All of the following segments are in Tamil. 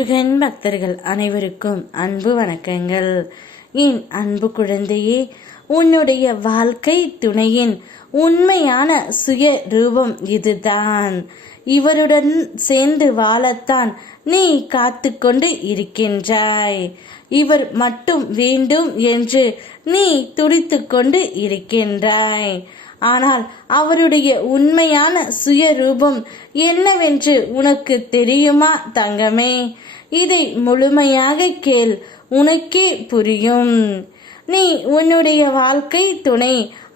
முருகன் பக்தர்கள் அனைவருக்கும் அன்பு வணக்கங்கள். என் அன்பு குழந்தையே, உன்னுடைய வாழ்க்கை துணையின் உண்மையான சுய ரூபம் இதுதான். இவருடன் சேர்ந்து வாழத்தான் நீ காத்து கொண்டு இருக்கின்றாய். இவர் மட்டும் வேண்டும் என்று நீ துடித்து கொண்டு இருக்கின்றாய். ஆனால் அவருடைய உண்மையான சுய ரூபம் என்னவென்று உனக்கு தெரியுமா தங்கமே? இதை முழுமையாக கேள், உனக்கே புரியும். நீ உன்னுடைய வாழ்க்கை துணை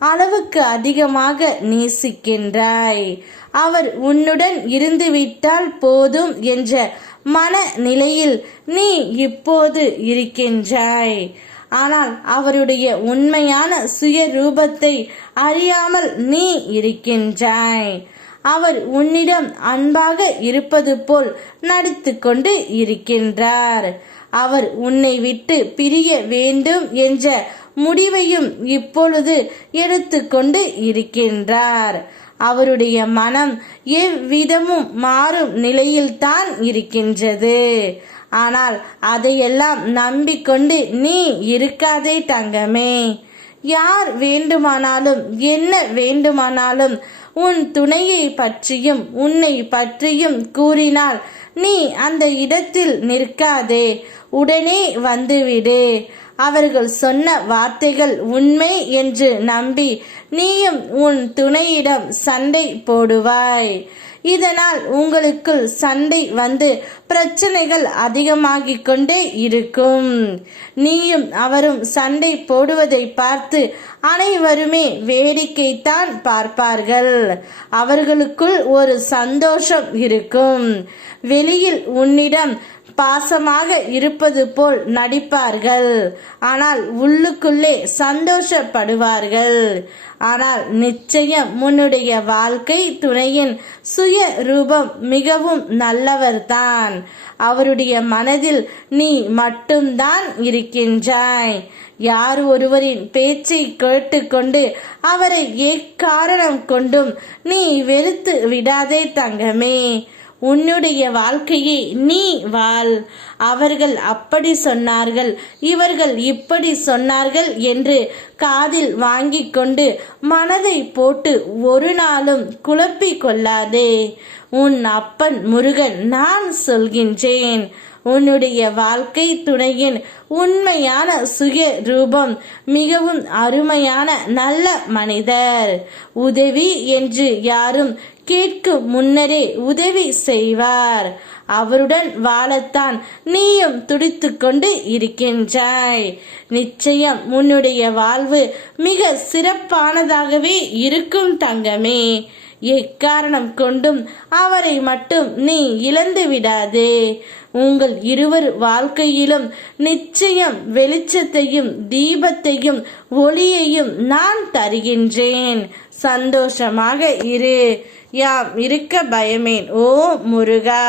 அளவுக்கு அதிகமாக நேசிக்கின்றாய். அவர் உன்னுடன் இருந்துவிட்டால் போதும் என்ற மனநிலையில் நீ இப்போது இருக்கின்றாய். ஆனால் அவருடைய உண்மையான சுய ரூபத்தை அறியாமல் நீ இருக்கின்றாய். அவர் உன்னிடம் அன்பாக இருப்பது போல் நடித்து கொண்டு இருக்கின்றார். அவர் உன்னை விட்டு பிரிய வேண்டும் என்ற முடிவையும் இப்பொழுது எடுத்துக்கொண்டு இருக்கின்றார். அவருடைய மனம் எவ்விதமும் மாறும் நிலையில்தான் இருக்கின்றது. ஆனால் அதையெல்லாம் நம்பிக்கொண்டு நீ இருக்காதே தங்கமே. யார் வேண்டுமானாலும் என்ன வேண்டுமானாலும் உன் துணையை பற்றியும் உன்னை பற்றியும் கூறினால் நீ அந்த இடத்தில் நிற்காதே, உடனே வந்துவிடு. அவர்கள் சொன்ன வார்த்தைகள் உண்மை என்று நம்பி நீயும் உன் துணையிடம் சண்டை போடுவாய். இதனால் உங்களுக்குள் சண்டை வந்து பிரச்சனைகள் அதிகமாகிக் கொண்டே இருக்கும். நீயும் அவரும் சண்டை போடுவதை பார்த்து அனைவருமே வேடிக்கைத்தான் பார்ப்பார்கள். அவர்களுக்குள் ஒரு சந்தோஷம் இருக்கும். வெளியில் உன்னிடம் பாசமாக இருப்பது போல் நடிப்பார்கள், ஆனால் உள்ளுக்குள்ளே சந்தோஷப்படுவார்கள். ஆனால் நிச்சயம் உன்னுடைய வாழ்க்கை துணையின் சுய ரூபம் மிகவும் நல்லவர்தான். அவருடைய மனதில் நீ மட்டும்தான் இருக்கின்றாய். யார் ஒருவரின் பேச்சை கேட்டுக்கொண்டு அவரை எக்காரணம் கொண்டும் நீ வெறுத்து விடாதே தங்கமே. உன்னுடைய வாழ்க்கையை நீ வாழ். அவர்கள் அப்படி சொன்னார்கள், இவர்கள் இப்படி சொன்னார்கள் என்று காதில் வாங்கி கொண்டு மனதை போட்டு ஒரு நாளும் குழப்பிக் கொள்ளாதே. உன் அப்பன் முருகன் நான் சொல்கின்றேன். உன்னுடைய வாழ்க்கை துணையின் உண்மையான சுய ரூபம் மிகவும் அருமையான நல்ல மனிதர். உதவி என்று யாரும் கேட்கும் முன்னரே உதவி செய்வார். அவருடன் வாழத்தான் நீயும் துடித்து கொண்டு இருக்கின்றாய். நிச்சயம் உன்னுடைய வாழ்வு மிக சிறப்பானதாகவே இருக்கும் தங்கமே. எக்காரணம் கொண்டும் அவரை மட்டும் நீ இழந்து விடாதே. உங்கள் இருவர் வாழ்க்கையிலும் நிச்சயம் வெளிச்சத்தையும் தீபத்தையும் ஒளியையும் நான் தருகின்றேன். சந்தோஷமாக இரு. யாம் இருக்க பயமேன். ஓ முருகா.